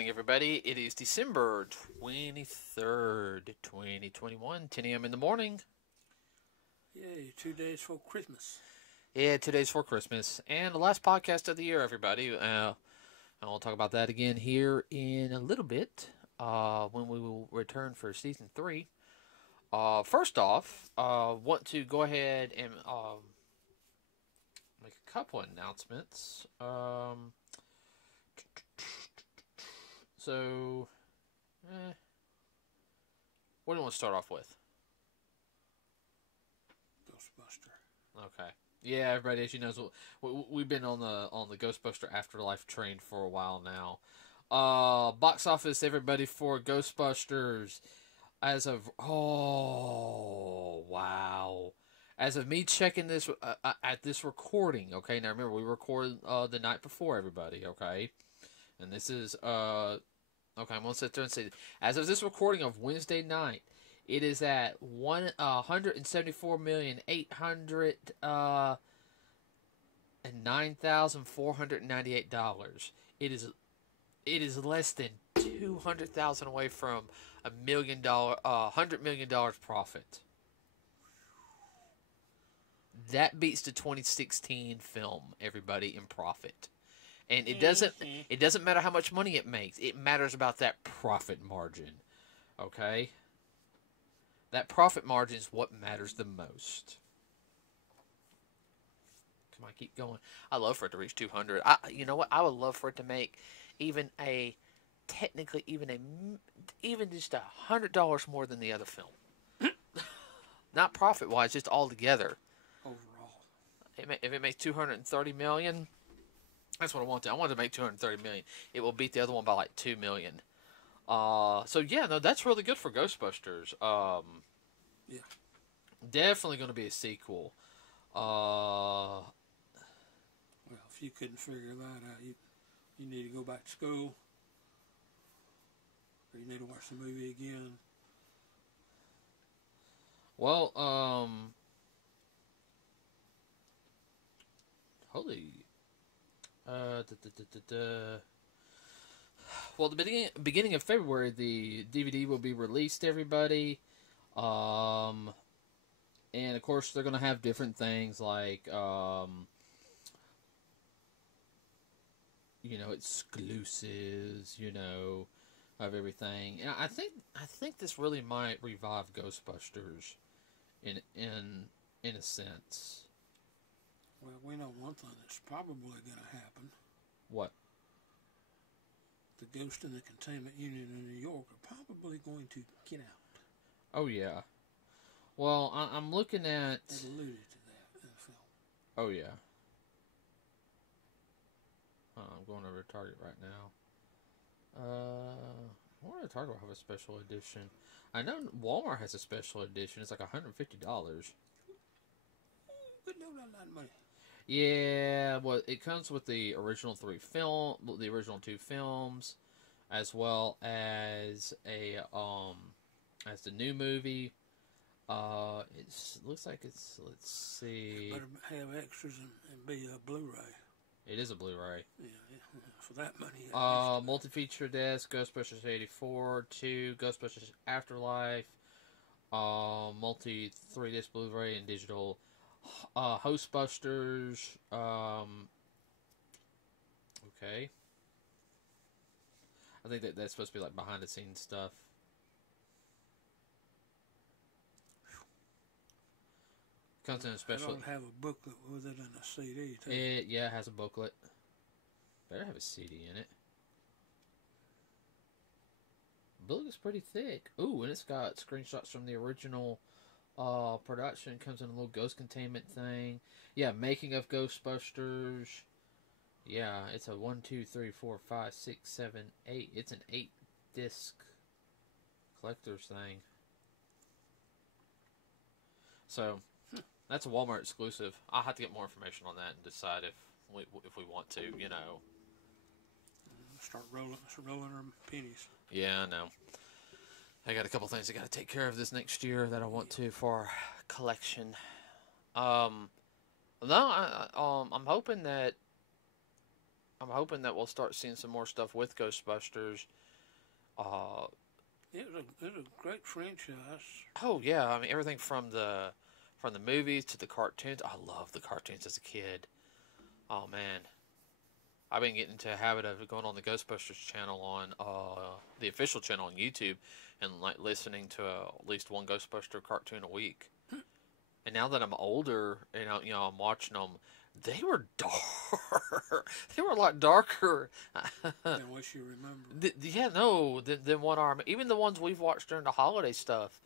morning, everybody. It is December 23rd, 2021, 10 a.m. in the morning. Yay, 2 days for Christmas. Yeah, 2 days for Christmas. And the last podcast of the year, everybody. And we'll talk about that again here in a little bit when we will return for Season 3. First off, want to go ahead and make a couple announcements. So, what do you want to start off with? Ghostbuster. Okay. Yeah, everybody, as you know, we've been on the Ghostbuster Afterlife train for a while now. Box office, everybody, for Ghostbusters, as of as of me checking this at this recording. Okay, now remember we recorded the night before, everybody. Okay, and this is okay, I'm going to sit there and say, as of this recording of Wednesday night, it is at $174,809,498. It is less than $200,000 away from $100 million profit. That beats the 2016 film, everybody, in profit. And it doesn't matter how much money it makes. It matters about that profit margin. Okay? That profit margin is what matters the most. Come on, keep going. I love for it to reach 200. You know what? I would love for it to make even just $100 more than the other film. Not profit-wise, just altogether. Overall. If it makes $230 million... That's what I want to. I want to make $230 million. It will beat the other one by like $2 million. So yeah, no, that's really good for Ghostbusters. Yeah. Definitely going to be a sequel. Well, if you couldn't figure that out, you need to go back to school, or you need to watch the movie again. Well, holy. Well, the beginning of February, the DVD will be released, everybody. And of course, they're going to have different things like, exclusives, of everything. And I think this really might revive Ghostbusters in a sense. Well, we know one thing that's probably going to happen. What? The ghost in the containment unit in New York are probably going to get out. Oh, yeah. Well, I'm looking at... They alluded to that in the film. Oh, yeah. I'm going over to Target right now. Where did Target have a special edition? I know Walmart has a special edition. It's like $150. But no, not a lot of money. Yeah, well, it comes with the original the original 2 films, as well as as the new movie. It looks like it's, let's see. It better have extras and be a Blu-ray. It is a Blu-ray. Yeah, for that money. Multi-feature disc, Ghostbusters 84, 2, Ghostbusters Afterlife, multi 3-disc Blu-ray and digital. Hostbusters, okay. I think that's supposed to be like behind the scenes stuff. Comes in a special. I don't have a booklet with it and a CD too. It has a booklet. Better have a CD in it. The book is pretty thick. Ooh, and it's got screenshots from the original production. Comes in a little ghost containment thing. Yeah, making of Ghostbusters. Yeah, it's a 1, 2, 3, 4, 5, 6, 7, 8. It's an 8-disc collector's thing. So, that's a Walmart exclusive. I'll have to get more information on that and decide if we want to, Start rolling our pennies. Yeah, I know. I got a couple things I got to take care of this next year that I want to for our collection. I'm hoping that I'm hoping that we'll start seeing some more stuff with Ghostbusters. It was a great franchise. Oh yeah, I mean everything from the movies to the cartoons. I loved the cartoons as a kid. Oh man, I've been getting into a habit of going on the Ghostbusters channel on the official channel on YouTube, and like listening to at least one Ghostbuster cartoon a week. And now that I'm older, and I'm watching them, they were dark. They were a lot darker Than what you remember. than what our even the ones we've watched during the holiday stuff.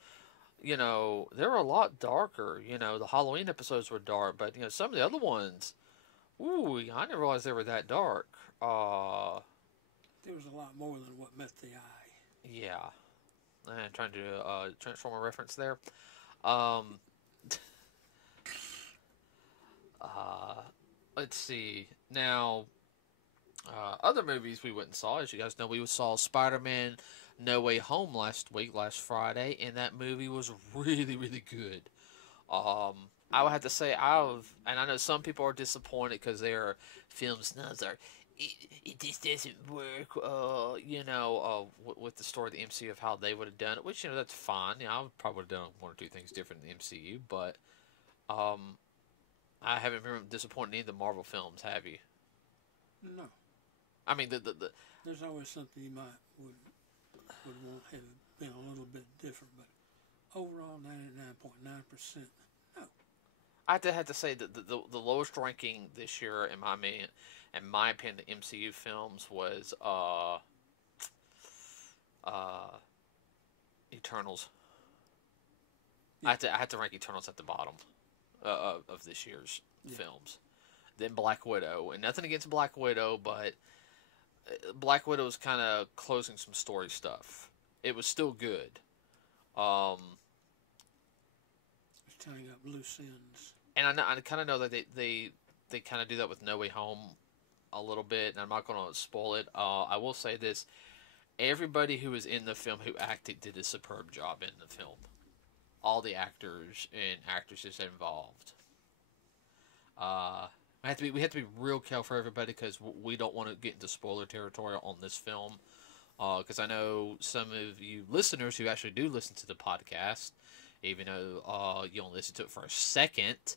They were a lot darker. The Halloween episodes were dark, but some of the other ones, ooh, I didn't realize they were that dark. There was a lot more than what met the eye. Yeah, I'm trying to do a Transformer reference there. Let's see. Now, other movies we went and saw, as you guys know, we saw Spider-Man No Way Home last Friday, and that movie was really, really good. I would have to say, and I know some people are disappointed because their film snubs are, it just doesn't work, with the story of the MCU of how they would have done it, which, that's fine. I would probably have done one or two things different in the MCU, but, I haven't been disappointed in any of the Marvel films, have you? No. I mean, there's always something you would want to have been a little bit different, but overall, 99.9%, no. I have to say that the lowest ranking this year, in my opinion, the MCU films was Eternals. Yeah. I had to rank Eternals at the bottom of this year's films. Then Black Widow, and nothing against Black Widow, but Black Widow was kind of closing some story stuff. It was still good. It's tying up loose ends. And I kind of know that they kind of do that with No Way Home a little bit, and I'm not going to spoil it. I will say this. Everybody who was in the film who acted did a superb job in the film. All the actors and actresses involved. We have to be real careful for everybody because we don't want to get into spoiler territory on this film. Because I know some of you listeners who actually do listen to the podcast, even though you don't listen to it for a second,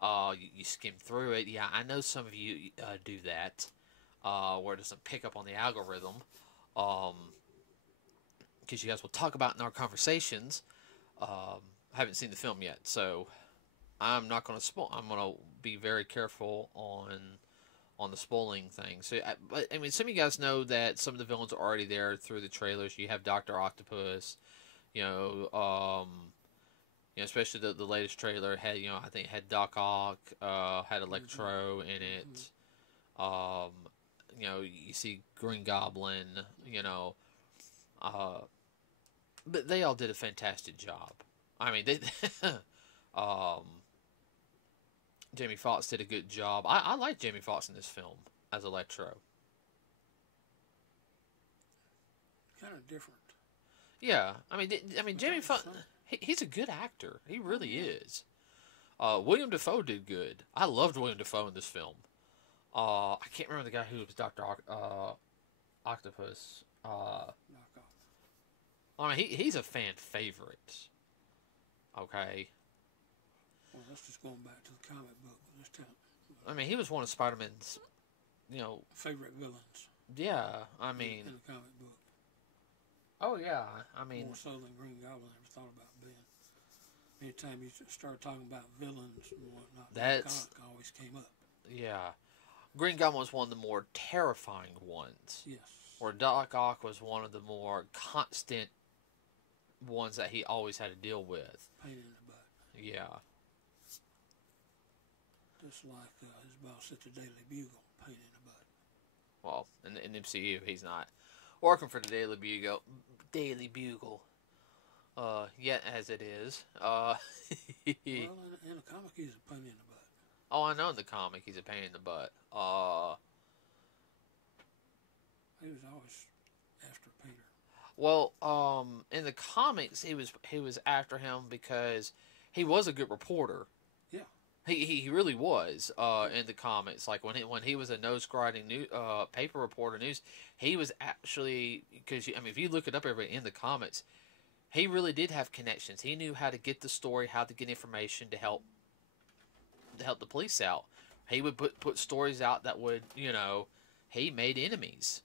you skim through it. Yeah, I know some of you do that, where it doesn't pick up on the algorithm. Because you guys will talk about in our conversations. I haven't seen the film yet, so I'm not going to spoil. I'm going to be very careful on the spoiling thing. So, but I mean, some of you guys know that some of the villains are already there through the trailers. You have Dr. Octopus, especially the latest trailer had, I think it had Doc Ock, had Electro in it. You see Green Goblin, but they all did a fantastic job. I mean, Jamie Foxx did a good job. I like Jamie Foxx in this film as Electro. Kind of different. Yeah, I mean, Jamie Foxx, he's a good actor. He really is. William Dafoe did good. I loved William Dafoe in this film. I can't remember the guy who was Dr. Octopus. I mean, he's a fan favorite. Okay. Well, that's just going back to the comic book. I mean, he was one of Spider-Man's, favorite villains. Yeah, I mean. In the comic book. Oh, yeah, I mean. More so than Green Goblin ever thought about being. Anytime you start talking about villains and whatnot, that's the comic always came up. Yeah. Green Goblin was one of the more terrifying ones. Yes. Where Doc Ock was one of the more constant ones that he always had to deal with. Pain in the butt. Yeah. Just like his boss at the Daily Bugle, pain in the butt. Well, in MCU, he's not working for the Daily Bugle. Yet as it is. Well, in the comic, he's a pain in the butt. Oh, I know in the comic he's a pain in the butt. He was always after Peter. Well, in the comics, he was after him because he was a good reporter. Yeah. He really was in the comics. Like when he was a nose grinding new paper reporter news, he was actually, because I mean if you look it up, everybody in the comics, he really did have connections. He knew how to get the story, how to get information to help the police out. He would put stories out that would, he made enemies,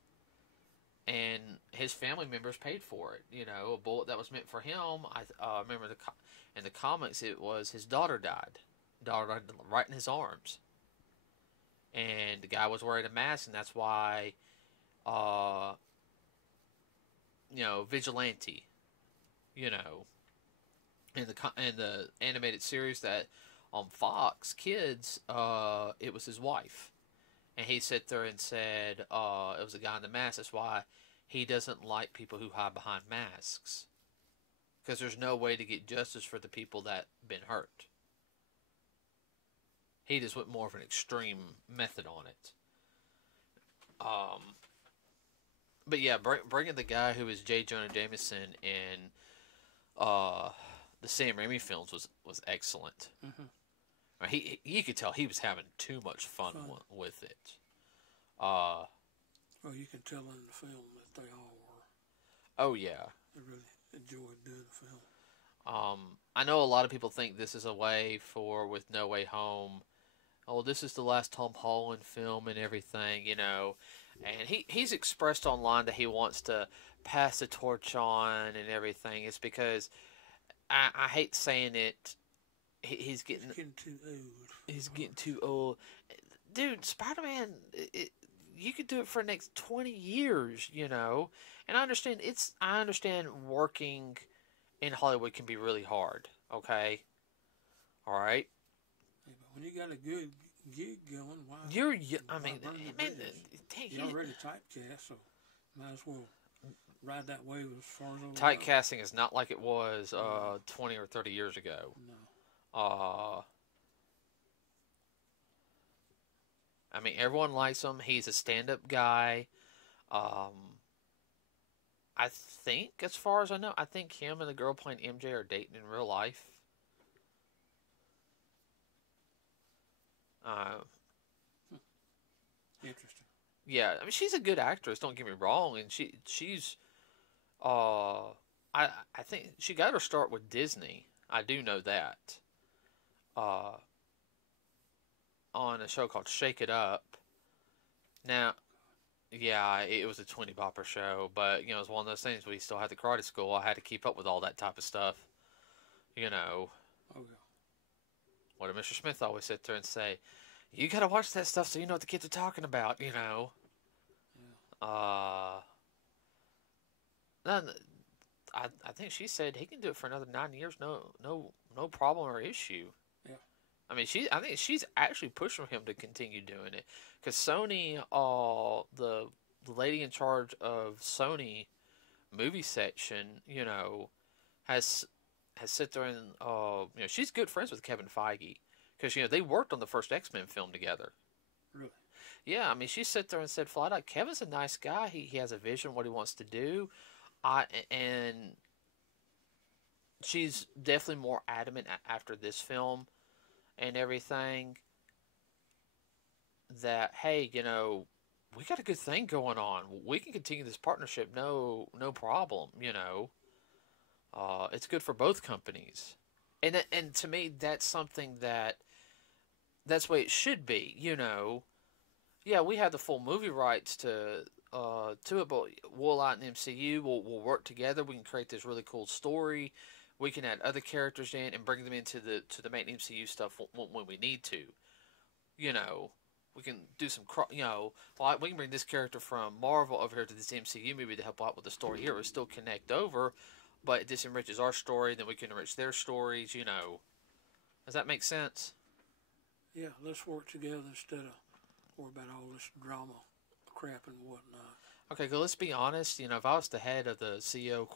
and his family members paid for it. A bullet that was meant for him. I remember in the comics it was his daughter died. Daughter died right in his arms, and the guy was wearing a mask, and that's why, vigilante. In the animated series that on Fox Kids, it was his wife, and he sat there and said, it was a guy in the mask. That's why he doesn't like people who hide behind masks, because there's no way to get justice for the people that been hurt. He just went more of an extreme method on it. But yeah, bringing the guy who is J. Jonah Jameson in the Sam Raimi films was excellent. Mm-hmm. You could tell he was having too much fun. With it. Well, you can tell in the film that they all were. Oh yeah. They really enjoyed doing the film. I know a lot of people think this is a way for, with No Way Home, oh, this is the last Tom Holland film and everything, and he's expressed online that he wants to pass the torch on and everything. It's because I hate saying it. He's getting too old. He's getting too old, dude. Spider-Man, you could do it for the next 20 years, And I understand working in Hollywood can be really hard. Okay, all right. Yeah, but when you got a good gig going, why? You're already typecast, so might as well ride that wave as far as typecasting is not like it was 20 or 30 years ago. No. I mean, everyone likes him. He's a stand-up guy. I think, as far as I know, I think him and the girl playing MJ are dating in real life. Interesting. Yeah, I mean, she's a good actress. Don't get me wrong, and she's, I think she got her start with Disney. I do know that. On a show called Shake It Up. Now, yeah, it was a 20 bopper show, but it was one of those things. We still had the karate school. I had to keep up with all that type of stuff. Oh yeah. What did Mr. Smith always sit there and say? You gotta watch that stuff so you know what the kids are talking about. Yeah. Then I think she said he can do it for another 9 years, no problem or issue. Yeah. I mean, I think she's actually pushing him to continue doing it, because Sony, the lady in charge of Sony movie section, has sit there and she's good friends with Kevin Feige, because they worked on the first X-Men film together. Really? Yeah, I mean, she sat there and said flat out, Kevin's a nice guy. He has a vision, what he wants to do. And she's definitely more adamant after this film and everything that, hey, we got a good thing going on. We can continue this partnership, no problem, It's good for both companies. And to me, that's something that's the way it should be, Yeah, we have the full movie rights to it, but we'll out in the MCU. We'll work together. We can create this really cool story. We can add other characters in and bring them into the main MCU stuff when we need to. We can do some, we can bring this character from Marvel over here to this MCU movie to help out with the story here. We'll still connect over, but this enriches our story. Then we can enrich their stories. Does that make sense? Yeah, let's work together instead of worry about all this drama, crap, and whatnot. Okay, well, let's be honest. If I was the head of the CEO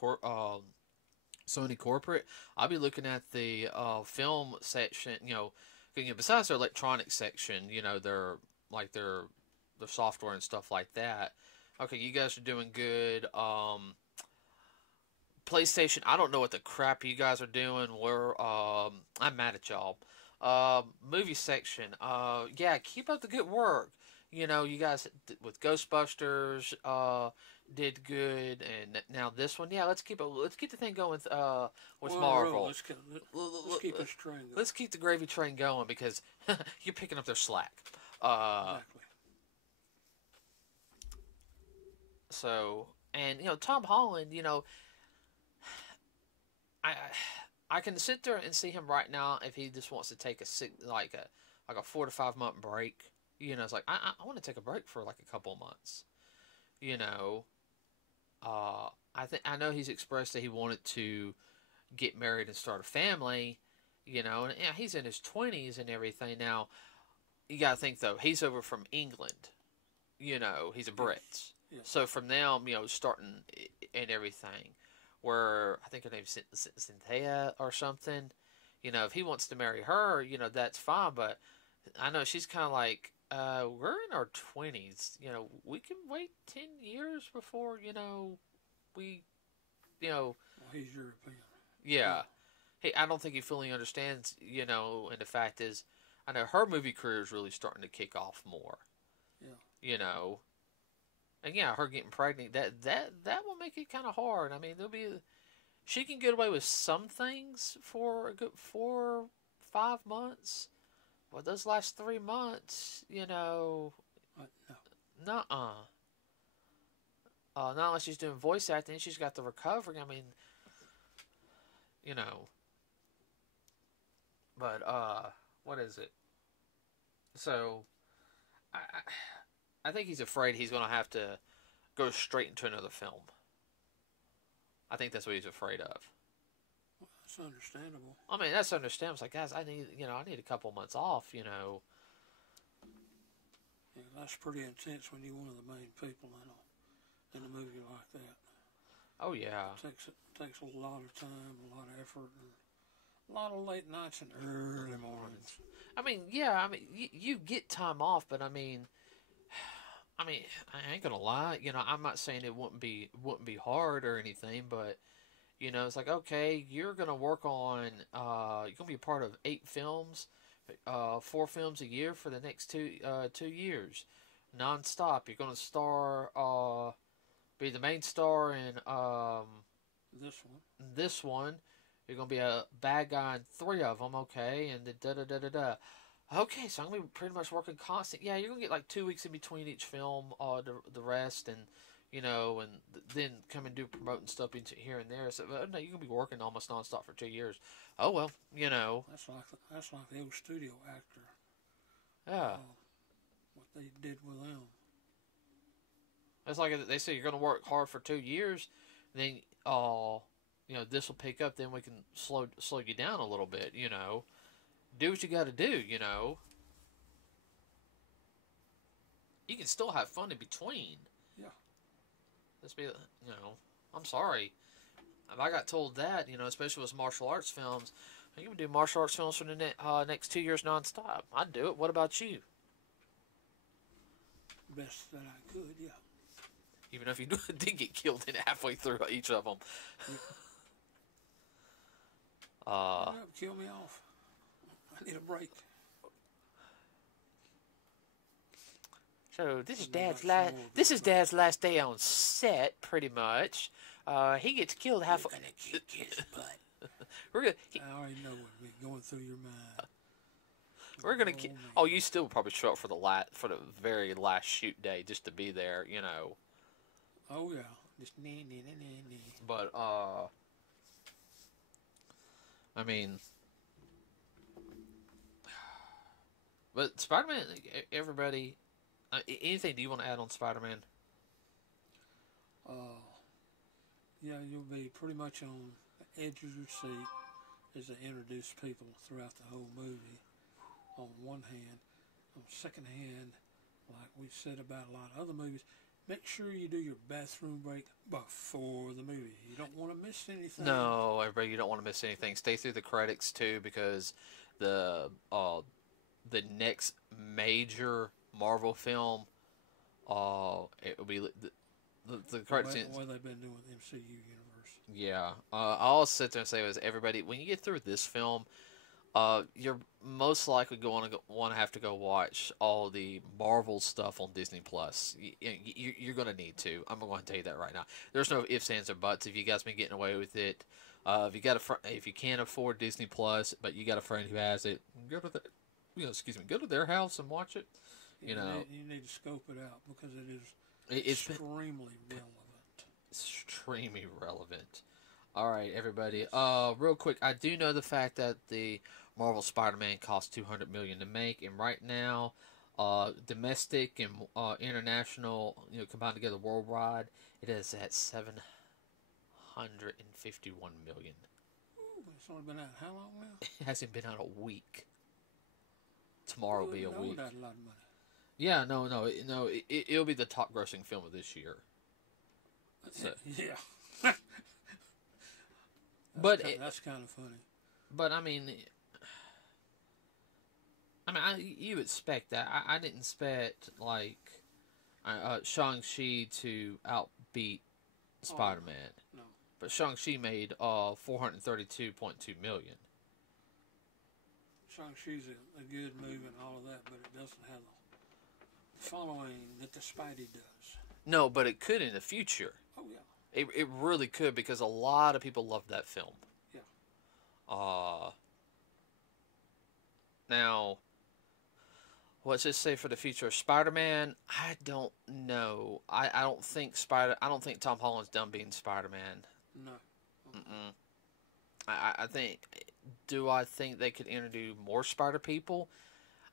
Sony corporate, I'd be looking at the film section. Besides their electronics section, their software and stuff like that. Okay, you guys are doing good. PlayStation, I don't know what the crap you guys are doing. I'm mad at y'all. Movie section. Yeah, keep up the good work. You know, you guys with Ghostbusters did good, and now this one. Yeah, let's keep the thing going with Marvel. Let's keep this train going. Let's keep the gravy train going because you're picking up their slack. Exactly. So, and you know, Tom Holland. You know, I I can sit there and see him right now if he just wants to take a 4 to 5 month break. You know, it's like I want to take a break for like a couple of months. You know, I know he's expressed that he wanted to get married and start a family. You know, and yeah, he's in his 20s and everything. Now, you gotta think though, he's over from England. You know, he's a Brit. Yes. So from now, you know, starting and everything, where I think her name's Cynthia or something. You know, if he wants to marry her, you know, that's fine. But I know she's kind of like, we're in our 20s. You know, we can wait 10 years before, you know, Well, he's European. Yeah. Hey, I don't think he fully understands, you know, and the fact is, I know her movie career is really starting to kick off more. Yeah. You know, and yeah, her getting pregnant, that will make it kind of hard. I mean, she can get away with some things for a good 4 5 months. Well, those last 3 months, you know, No. nuh-uh. Not unless she's doing voice acting, she's got the recovery. I mean, you know, but what is it? So, I think he's afraid he's going to have to go straight into another film. I think that's what he's afraid of. Well, that's understandable. I mean, that's understandable. It's like, guys, I need a couple months off, you know. Yeah, that's pretty intense when you're one of the main people in a movie like that. Oh, yeah. It takes a lot of time, a lot of effort, and a lot of late nights and early mornings. I mean, yeah, I mean, you get time off, but I mean, I ain't gonna lie. You know, I'm not saying it wouldn't be hard or anything, but you know, it's like, okay, you're gonna work on you're gonna be a part of 8 films, 4 films a year for the next 2 years, nonstop. You're gonna be the main star in this one. You're gonna be a bad guy in 3 of them, okay, and the da da da da da. Okay, so I'm gonna be pretty much working constant. Yeah, you're gonna get like 2 weeks in between each film, the rest, and you know, and then come and do promoting stuff here and there. So no, you're gonna be working almost nonstop for 2 years. Oh well, you know. That's like the old studio actor. Yeah. What they did with them. It's like they say you're gonna work hard for 2 years, then you know, this will pick up. Then we can slow you down a little bit. You know. Do what you got to do, you know. You can still have fun in between. Yeah. Let's be, you know, I'm sorry. If I got told that, you know, especially with martial arts films, you can do martial arts films for the next 2 years nonstop. I'd do it. What about you? Best that I could, yeah. Even if you did get killed in halfway through each of them. Kill me off. I need a break. So this is Dad's last day on set, pretty much. He gets killed halfway. We're gonna kick his butt. I already know what's been going through your mind. We're gonna. You still probably show up for the very last shoot day just to be there, you know. Oh yeah, just But I mean. But Spider-Man, everybody, anything do you want to add on Spider-Man? Yeah, you'll be pretty much on the edge of your seat as they introduce people throughout the whole movie, on one hand. On second hand, like we said about a lot of other movies, make sure you do your bathroom break before the movie. You don't want to miss anything. No, everybody, you don't want to miss anything. Stay through the credits, too, because the next major Marvel film, it will be the credits. What they've been doing with the MCU universe. Yeah, I'll sit there and say, everybody, when you get through this film, You're most likely going to want to have to go watch all the Marvel stuff on Disney Plus. You're going to need to. I'm going to tell you that right now. There's no ifs, ands, or buts. If you guys been getting away with it, if you can't afford Disney Plus, but you got a friend who has it, go to go to their house and watch it. You need to scope it out because it is it's extremely relevant. Extremely relevant. All right, everybody. Real quick, I do know the fact that the Marvel Spider-Man cost $200 million to make, and right now, domestic and international, combined together worldwide, it is at $751 million. Ooh, it's only been out how long now? It hasn't been out a week. Tomorrow will be a week. That's a lot of money. Yeah, it'll be the top grossing film of this year. So. Yeah. That's kind of funny. But I mean, you expect that. I didn't expect like Shang-Chi to outbeat Spider-Man. No. But Shang-Chi made $432.2 million. Shang-Chi's a good movie and all of that, but it doesn't have the following that the Spidey does. No, but it could in the future. Oh yeah. It really could because a lot of people love that film. Yeah. Now, what's it say for the future of Spider-Man? I don't know. I don't think Tom Holland's done being Spider-Man. No. Mm-mm. I think. Do I think they could introduce more Spider people?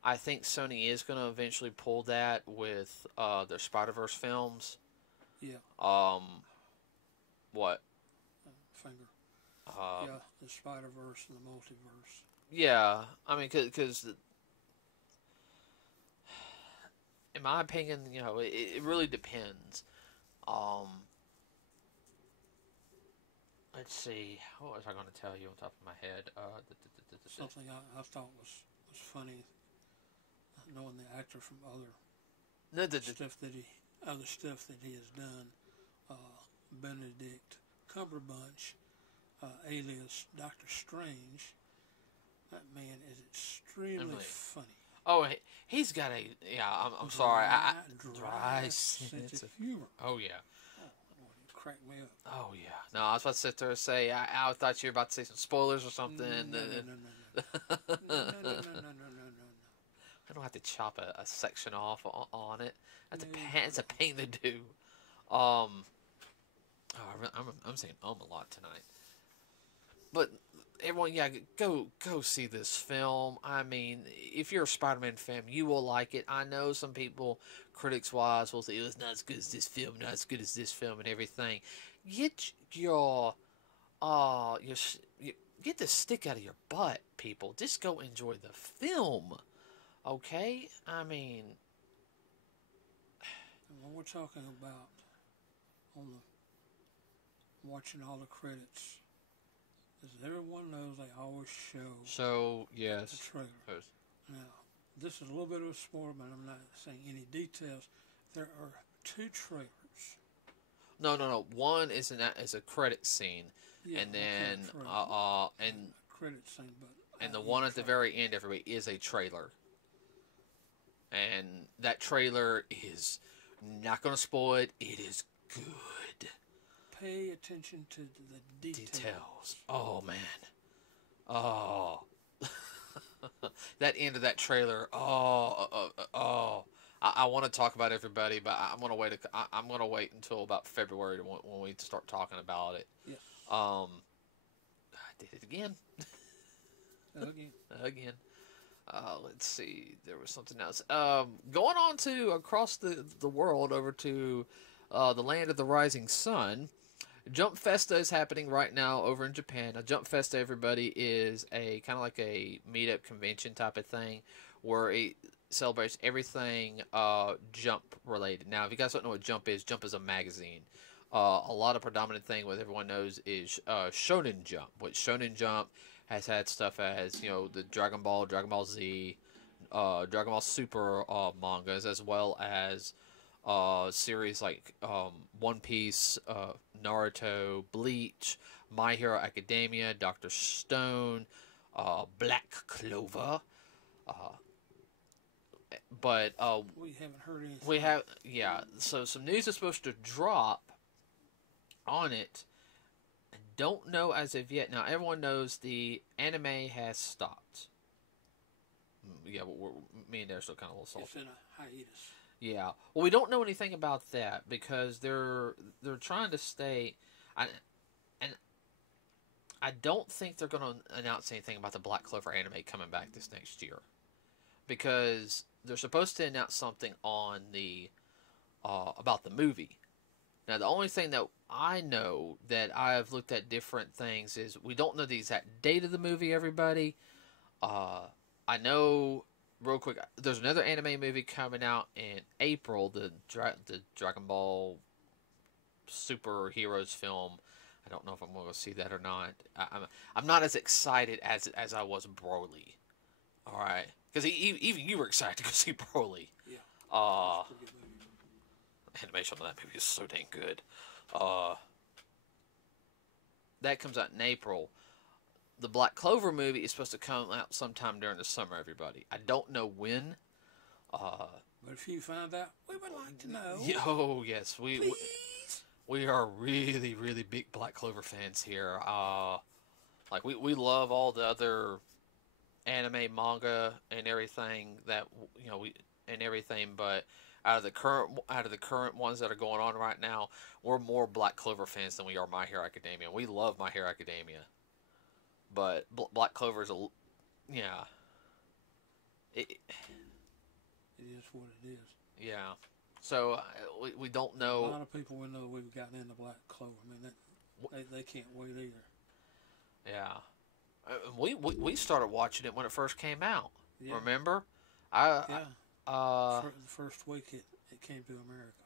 I think Sony is going to eventually pull that with their Spider-Verse films. Yeah. What? Finger. Yeah, the Spider-Verse and the multiverse. Yeah, I mean, because in my opinion, it really depends. Let's see. What was I going to tell you on top of my head? Something I thought was funny, knowing the actor from other stuff that he has done. Benedict Cumberbatch, alias Doctor Strange. That man is extremely funny. Oh, he's got a I'm sorry. Dry sense of humor. Oh yeah. Crack me up. Oh yeah. No, I was about to sit there and say I thought you were about to say some spoilers or something. No. I don't have to chop a section off on it. That's a pain to do. I'm saying a lot tonight. But everyone, go see this film. I mean, if you're a Spider-Man fan, you will like it. I know some people, critics-wise, will say it's not as good as this film, not as good as this film, and everything. Get get the stick out of your butt, people. Just go enjoy the film, okay? I mean, when we're talking about watching all the credits. As everyone knows, they always show yes. the trailer. Now, this is a little bit of a spoiler, but I'm not saying any details. There are 2 trailers. No. One is a credit scene, and then credit scene, but and the one at the very end, everybody, is a trailer. And that trailer is not going to spoil it. It is good. Pay attention to the details. Oh, man. Oh. That end of that trailer. Oh. I want to talk about everybody, but I'm going to wait. I'm going to wait until about February when we start talking about it. Yes. I did it again. Again. Let's see. There was something else. Going on to across the world over to the land of the rising sun. Jump Festa is happening right now over in Japan. Now, Jump Festa, everybody, is a kind of like a meetup convention type of thing where it celebrates everything Jump related. Now, if you guys don't know what Jump is a magazine. A lot of predominant thing what everyone knows is Shonen Jump, which Shonen Jump has had stuff as, the Dragon Ball Z, Dragon Ball Super mangas, as well as series like One Piece, Naruto, Bleach, My Hero Academia, Dr. Stone, Black Clover. Uh, but We haven't heard anything. we have, yeah. So some news is supposed to drop on it. I don't know as of yet. Now everyone knows the anime has stopped. Yeah, me and they're still kind of a little salty. It's in a hiatus. Yeah. Well, we don't know anything about that because they're trying to stay. And I don't think they're going to announce anything about the Black Clover anime coming back this next year, because they're supposed to announce something on the about the movie. Now, the only thing that I know that I've looked at different things is we don't know the exact date of the movie. Everybody, I know. Real quick, there's another anime movie coming out in April, the Dragon Ball superheroes film. I don't know if I'm going to see that or not. I'm not as excited as I was Broly. All right, because even you were excited to go see Broly. Yeah. Animation on that movie is so dang good. That comes out in April. The Black Clover movie is supposed to come out sometime during the summer, everybody. I don't know when. But if you find out, we would like to know. Oh, yes. We are really, really big Black Clover fans here. Like, we love all the other anime, manga, and everything that, but out of the current ones that are going on right now, we're more Black Clover fans than we are My Hero Academia. We love My Hero Academia. But Black Clover is yeah. It is what it is. Yeah. So we don't know. A lot of people we know we've gotten into Black Clover. I mean, they can't wait either. Yeah. We started watching it when it first came out. Yeah. Remember? The first week it came to America.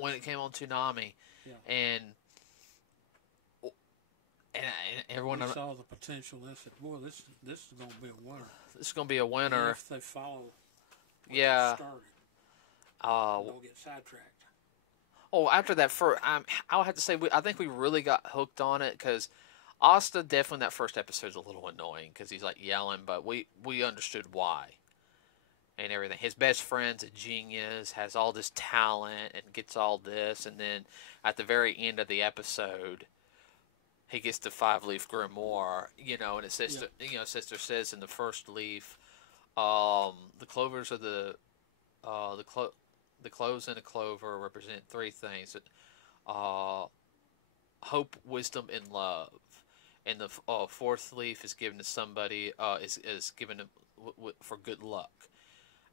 When it came on Toonami. Yeah. And everyone saw the potential and said, "Boy, this is going to be a winner." This is going to be a winner. And if they follow, yeah. They'll get sidetracked. Oh, after that first, I'll have to say, I think we really got hooked on it because Asta definitely that first episode is a little annoying because he's like yelling, but we understood why and everything. His best friend's a genius, has all this talent, and gets all this, and then at the very end of the episode, he gets the 5-leaf grimoire, and it says, Sister says in the first leaf, the clovers of the cloves in a clover represent 3 things: hope, wisdom, and love. And the 4th leaf is given to somebody is given for good luck.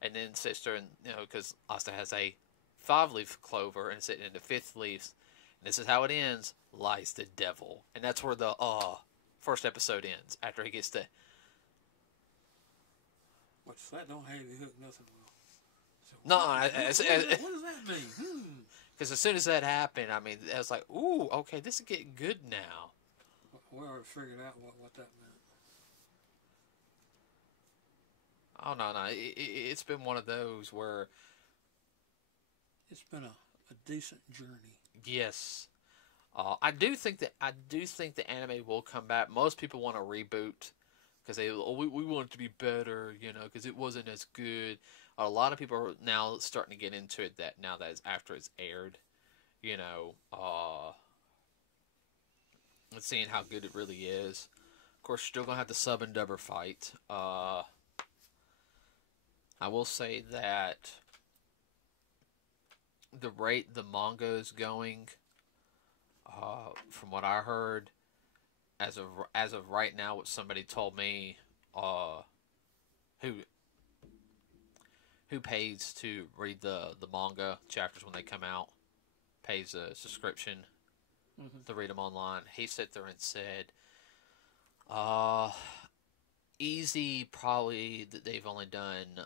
And then Sister, because Asta has a 5-leaf clover, and it's in the 5th leaf. This is how it ends. Lies the devil, and that's where the first episode ends. After he gets to. What's that? Don't have you hooked nothing. So no, what does that mean? Because as soon as that happened, I mean, I was like, "Ooh, okay, this is getting good now." We already figured out what that meant. Oh no! It's been one of those where. It's been a decent journey. Yes, I do think the anime will come back. Most people want a reboot because we want it to be better, because it wasn't as good. A lot of people are now starting to get into it now that it's after it's aired, and seeing how good it really is. Of course, you're still gonna have the sub and dubber fight. I will say that the rate the manga is going, from what I heard, as of right now, what somebody told me, who pays to read the manga chapters when they come out, pays a subscription to read them online. He sat there and said, easy probably that they've only done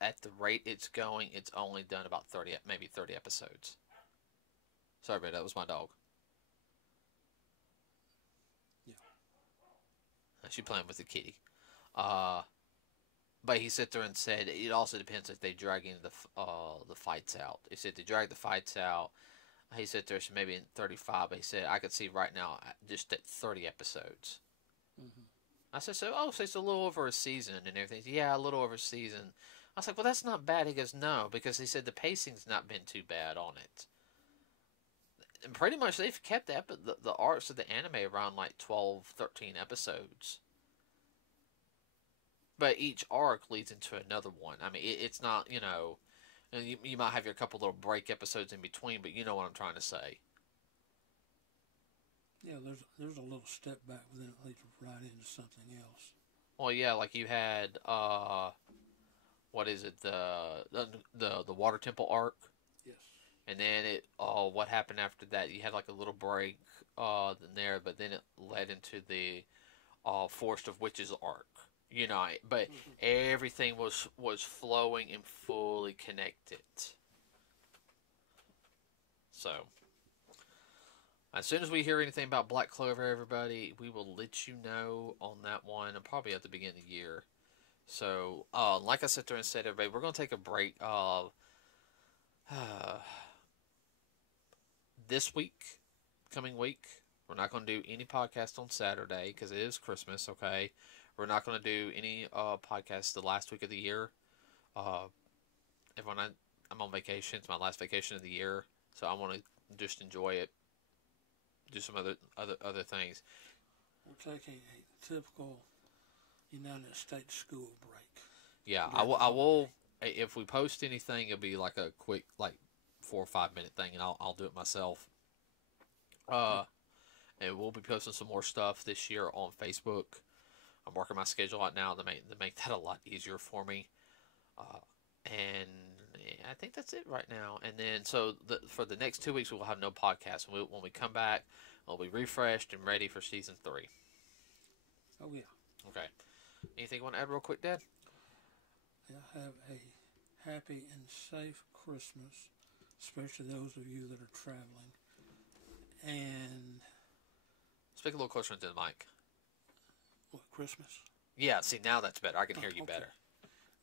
at the rate it's going, it's only done about 30 episodes. Sorry, but that was my dog. Yeah. She's playing with the kitty. But he sat there and said it also depends if they dragging the fights out. He said they drag the fights out. He said there's maybe in 35, but he said I could see right now just at 30 episodes. Mm-hmm. I said, so it's a little over a season and everything. Yeah, a little over a season. I was like, well, that's not bad. He goes, no, because he said the pacing's not been too bad on it. And pretty much they've kept the arcs of the anime around like 12, 13 episodes. But each arc leads into another one. I mean, it's not, you might have your couple little break episodes in between, but you know what I'm trying to say. Yeah, there's a little step back, but then it leads right into something else. Well, yeah, like you had, what is it, the Water Temple arc? Yes. And then what happened after that? You had like a little break in there, but then it led into the Forest of Witches arc. But everything was flowing and fully connected. So, as soon as we hear anything about Black Clover, everybody, we will let you know on that one, and probably at the beginning of the year. So, like I said there and said, everybody, we're going to take a break this coming week. We're not going to do any podcast on Saturday because it is Christmas, okay? We're not going to do any podcasts the last week of the year. I'm on vacation. It's my last vacation of the year, so I want to just enjoy it. Do some other things. We're taking a typical United States school break. Yeah, I will. If we post anything, it'll be like a quick, 4 or 5 minute thing, and I'll do it myself. And we'll be posting some more stuff this year on Facebook. I'm working my schedule out now to make that a lot easier for me. And I think that's it right now. And then, for the next 2 weeks, we'll have no podcast. When we come back, we'll be refreshed and ready for season 3. Oh, yeah. Okay. Anything you want to add real quick, Dad? Have a happy and safe Christmas, especially those of you that are traveling. And speak a little closer to the mic. What, Christmas? Yeah, see, now that's better. I can hear you better.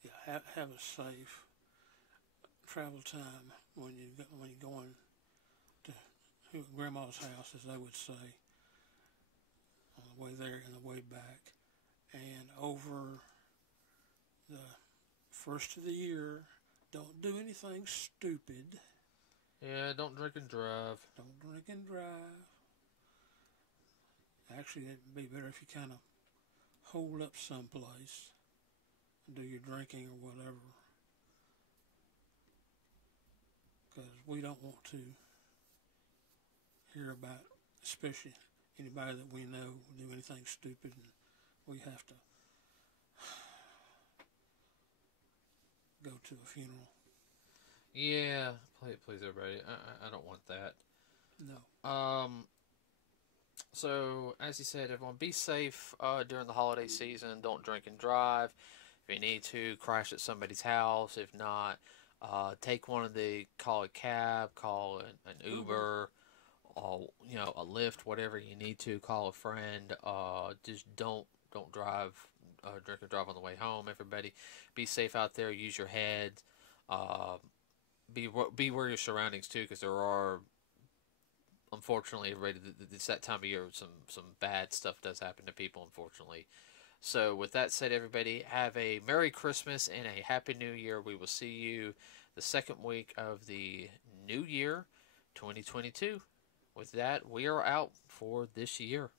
Yeah, have a safe travel time when you're going to Grandma's house, as they would say, on the way there and the way back. And over the first of the year, don't do anything stupid. Yeah, don't drink and drive. Don't drink and drive. Actually, it'd be better if you kind of hold up someplace and do your drinking or whatever. Because we don't want to hear about, especially anybody that we know, do anything stupid, and we have to go to a funeral. Yeah, please, everybody. I don't want that. No. So, as you said, everyone, be safe during the holiday season. Don't drink and drive. If you need to, crash at somebody's house. If not, call a cab, call an Uber, or a Lyft, whatever you need to. Call a friend. Just don't drive, drink or drive on the way home. Everybody, be safe out there. Use your head. Be aware of your surroundings too, because there are, unfortunately, it's that time of year. Some bad stuff does happen to people, unfortunately. So, with that said, everybody, have a Merry Christmas and a Happy New Year. We will see you the second week of the new year, 2022. With that, we are out for this year.